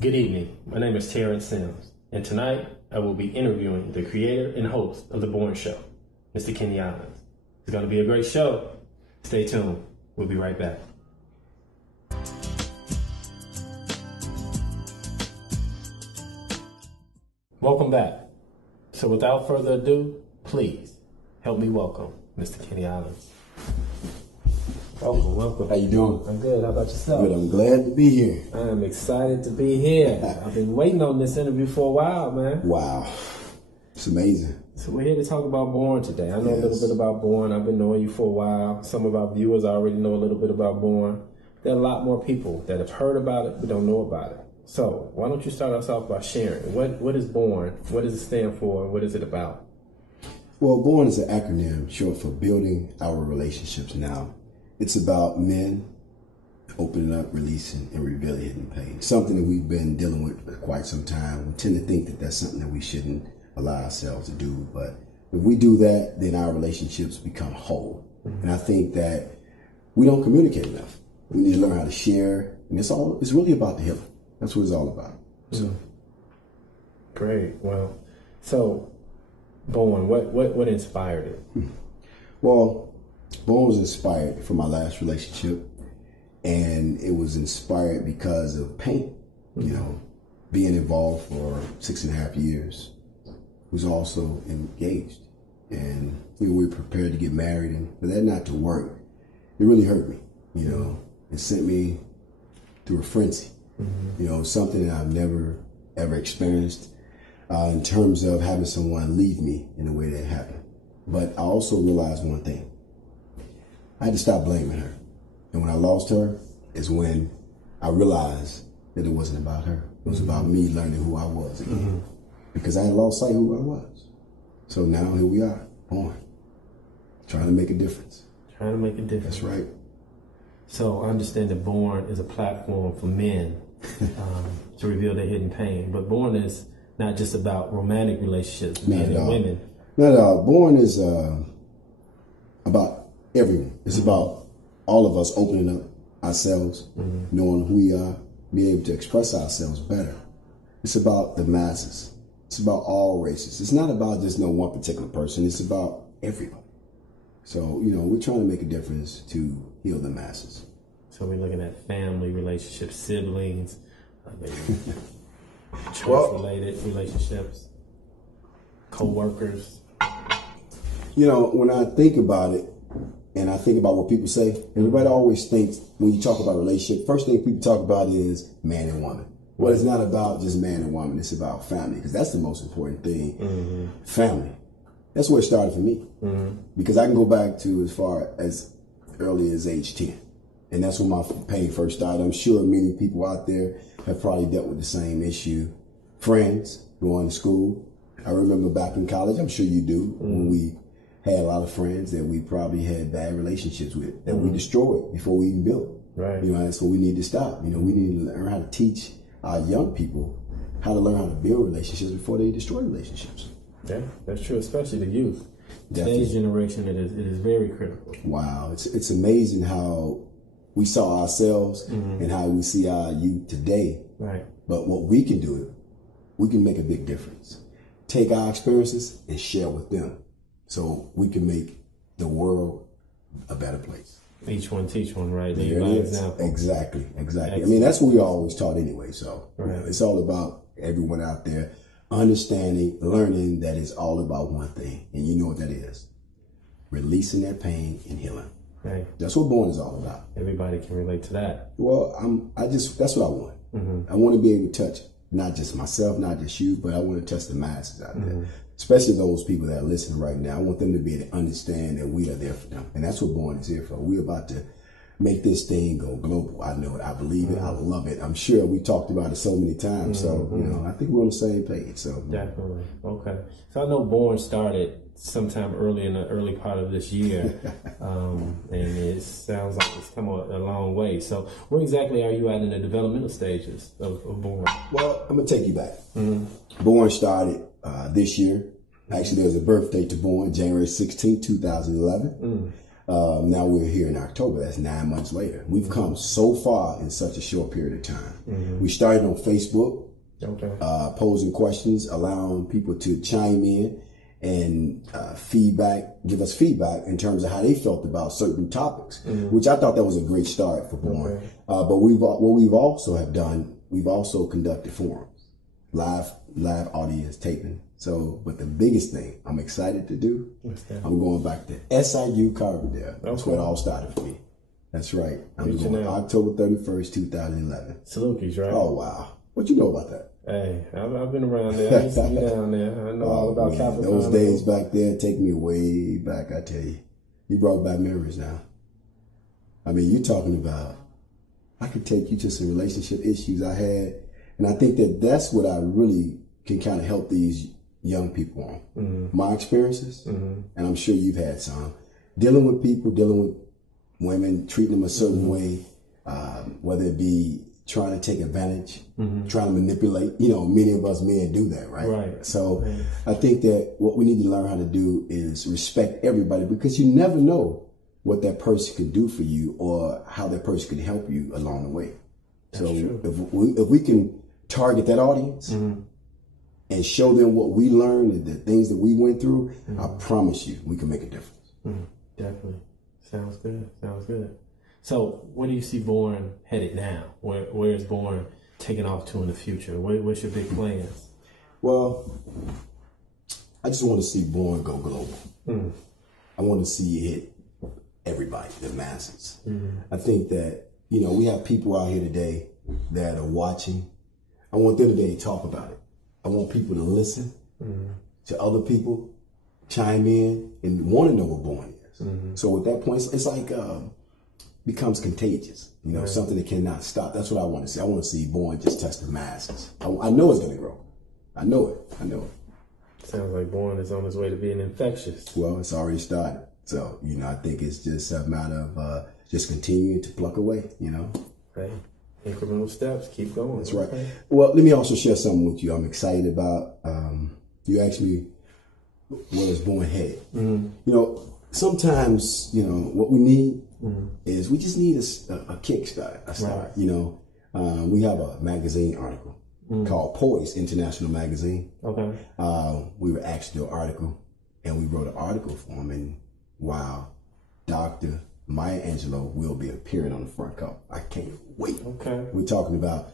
Good evening. My name is Terrence Sims, and tonight I will be interviewing the creator and host of The B.O.R.N Show, Mr. Kenny Islands. It's going to be a great show. Stay tuned. We'll be right back. Welcome back. So without further ado, please help me welcome Mr. Kenny Islands. Welcome. How you doing? I'm good. How about yourself? Good. I'm glad to be here. I am excited to be here. I've been waiting on this interview for a while, man. Wow. It's amazing. So we're here to talk about B.O.R.N today. I know a little bit about B.O.R.N. I've been knowing you for a while. Some of our viewers already know a little bit about B.O.R.N. There are a lot more people that have heard about it but don't know about it. So why don't you start us off by sharing what is B.O.R.N? What does it stand for? What is it about? Well, B.O.R.N is an acronym short for Building Our Relationships Now. It's about men opening up, releasing, and revealing hidden pain. Something that we've been dealing with for quite some time. We tend to think that that's something that we shouldn't allow ourselves to do. But if we do that, then our relationships become whole. Mm-hmm. And I think that we don't communicate enough. We need to learn how to share. And it's really about the healing. That's what it's all about. So. Great. Well, so B.O.R.N, what inspired it? Well, B.O.R.N was inspired from my last relationship, and it was inspired because of pain. You know, being involved for 6.5 years, was also engaged, and we were prepared to get married, and for that not to work, it really hurt me. You know, it sent me through a frenzy. You know, something that I've never ever experienced in terms of having someone leave me in the way that happened. But I also realized one thing. I had to stop blaming her. And when I lost her is when I realized that it wasn't about her. It was about me learning who I was again. Because I had lost sight of who I was. So now here we are, B.O.R.N, trying to make a difference. Trying to make a difference. That's right. So I understand that B.O.R.N is a platform for men to reveal their hidden pain. But B.O.R.N is not just about romantic relationships, men and women. Not at all. B.O.R.N is about everyone. It's about all of us opening up ourselves, knowing who we are, being able to express ourselves better. It's about the masses. It's about all races. It's not about just one particular person. It's about everybody. So, you know, we're trying to make a difference to heal the masses. So we're looking at family relationships, siblings, church-related relationships, co-workers. You know, when I think about it, and I think about what people say, everybody always thinks when you talk about relationship, first thing people talk about is man and woman. Well, it's not about just man and woman. It's about family, because that's the most important thing. Family. That's where it started for me. Because I can go back to as far as early as age 10. And that's when my pain first started. I'm sure many people out there have probably dealt with the same issue. Friends, going to school. I remember back in college, I'm sure you do, when we had a lot of friends that we probably had bad relationships with, that we destroyed before we even built. Right. You know, that's what we need to stop. You know, we need to learn how to teach our young people how to learn how to build relationships before they destroy relationships. Yeah, that's true, especially the youth. Definitely. Today's generation, it is very critical. Wow, it's amazing how we saw ourselves and how we see our youth today. Right. But what we can do, we can make a big difference. Take our experiences and share with them, so we can make the world a better place. Each one teach one, right? There it is. Example. Exactly. I mean, that's what we always taught anyway. So right. You know, it's all about everyone out there understanding, learning that it's all about one thing. And you know what that is. Releasing their pain and healing. Right. That's what B.O.R.N is all about. Everybody can relate to that. Well, that's what I want. I want to be able to touch not just myself, not just you, but I want to touch the masses out there. Especially those people that are listening right now. I want them to be able to understand that we are there for them. And that's what B.O.R.N is here for. We're about to make this thing go global. I know it. I believe it. I love it. I'm sure we talked about it so many times. So, you know, I think we're on the same page. So definitely. Okay. So I know B.O.R.N started sometime in the early part of this year. And it sounds like it's come a long way. So where exactly are you at in the developmental stages of B.O.R.N? Well, I'm going to take you back. B.O.R.N started this year. Actually, there's a birthday to B.O.R.N, January 16, 2011. Now we're here in October. That's 9 months later. We've come so far in such a short period of time. We started on Facebook, posing questions, allowing people to chime in and give us feedback in terms of how they felt about certain topics, which I thought that was a great start for B.O.R.N. But we've also conducted forums, live audience taping. So, but the biggest thing I'm excited to do, I'm going back to SIU Carbondale. That's where it all started for me. That's right. I'm going October 31st, 2011. Salukis, right? Oh, wow. What you know about that? Hey, I've been around there. I used to be down there. I know all about Capricorn. Those days back there take me way back, I tell you. You brought back memories now. I mean, you're talking about, I could take you to some relationship issues I had. And I think that's what I really can kind of help these young people on. My experiences, and I'm sure you've had some. Dealing with people, dealing with women, treating them a certain way, whether it be trying to take advantage, trying to manipulate. You know, many of us men do that, right? Right. So I think that what we need to learn how to do is respect everybody, because you never know what that person could do for you or how that person could help you along the way. That's true. If we can target that audience and show them what we learned and the things that we went through, I promise you we can make a difference. Definitely. Sounds good. Sounds good. So where do you see B.O.R.N headed now? Where is B.O.R.N taking off to in the future? What's your big plans? Well, I just want to see B.O.R.N go global. I want to see it hit everybody, the masses. I think that, you know, we have people out here today that are watching. I want them today to talk about it. I want people to listen to other people, chime in, and want to know what B.O.R.N is. So at that point, it's like becomes contagious. You know, something that cannot stop. That's what I want to see. I want to see B.O.R.N just touch the masses. I know it's going to grow. I know it. Sounds like B.O.R.N is on its way to being infectious. Well, it's already started. So, you know, I think it's just a matter of just continuing to pluck away, you know. Hey, incremental steps, keep going. That's right. Well, let me also share something with you I'm excited about. You asked me, where is B.O.R.N headed? You know, sometimes, you know, what we need is we just need a kickstart, a start. Right. You know, we have a magazine article called Poise International Magazine. We were asked to do an article, and we wrote an article for them, and wow, Dr. Maya Angelou will be appearing on the front cover. I can't wait. We're talking about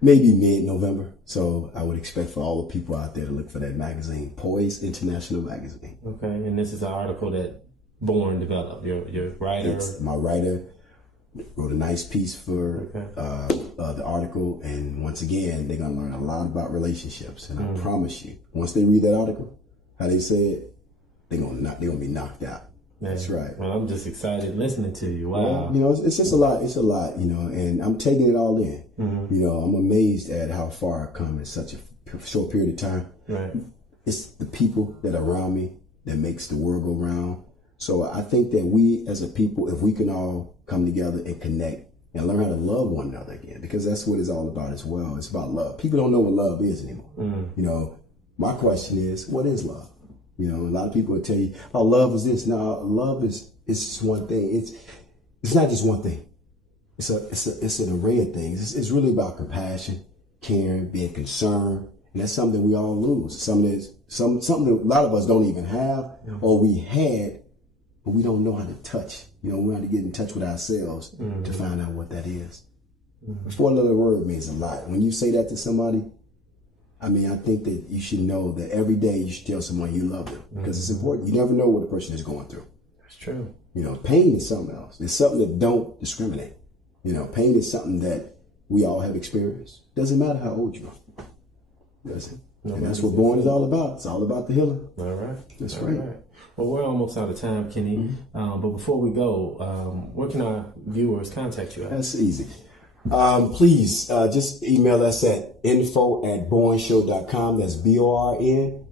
maybe mid-November. So I would expect for all the people out there to look for that magazine, Poise International Magazine. And this is an article that B.O.R.N developed. Your writer? It's my writer wrote a nice piece for the article. And once again, they're going to learn a lot about relationships. And I promise you, once they read that article, how they said, they're gonna be knocked out. That's right. Well, I'm just excited listening to you. Wow. Well, you know, it's just a lot. It's a lot, you know, and I'm taking it all in. You know, I'm amazed at how far I've come in such a short period of time. Right. It's the people that are around me that makes the world go round. So I think that we as a people, if we can all come together and connect and learn how to love one another again, because that's what it's all about as well. It's about love. People don't know what love is anymore. You know, my question is, what is love? You know, a lot of people will tell you, oh, love is this. No, love is just one thing. It's not just one thing. It's an array of things. It's really about compassion, caring, being concerned. And that's something that we all lose. Something that a lot of us don't even have, or we had, but we don't know how to touch. You know, we have to get in touch with ourselves to find out what that is. Four-letter word means a lot. When you say that to somebody, I mean, I think that you should know that every day you should tell someone you love them, because it's important. You never know what a person is going through. That's true. You know, pain is something else. It's something that don't discriminate. You know, pain is something that we all have experienced. Doesn't matter how old you are. Does it? And that's what B.O.R.N is all about. It's all about the healing. All right. That's right. Well, we're almost out of time, Kenny. But before we go, where can our viewers contact you at? That's easy. Please just email us at info@BO.RNshow.com. That's B.O.R.N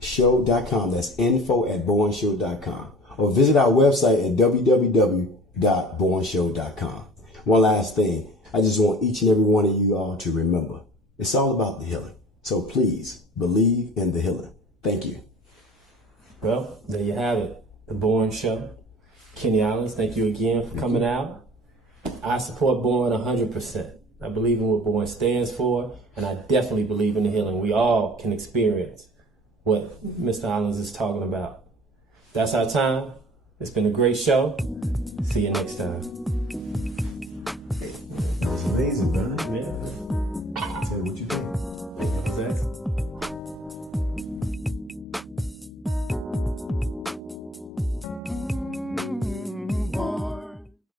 show.com. That's info@BO.RNshow.com. Or visit our website at www.BO.RNshow.com. One last thing. I just want each and every one of you all to remember, it's all about the healing. So please believe in the healing. Thank you. Well, there you have it. The B.O.R.N Show. Kenny Islands, thank you again for coming out. I support B.O.R.N 100%. I believe in what B.O.R.N stands for, and I definitely believe in the healing. We all can experience what Mr. Islands is talking about. That's our time. It's been a great show. See you next time. That was amazing, brother. Yeah.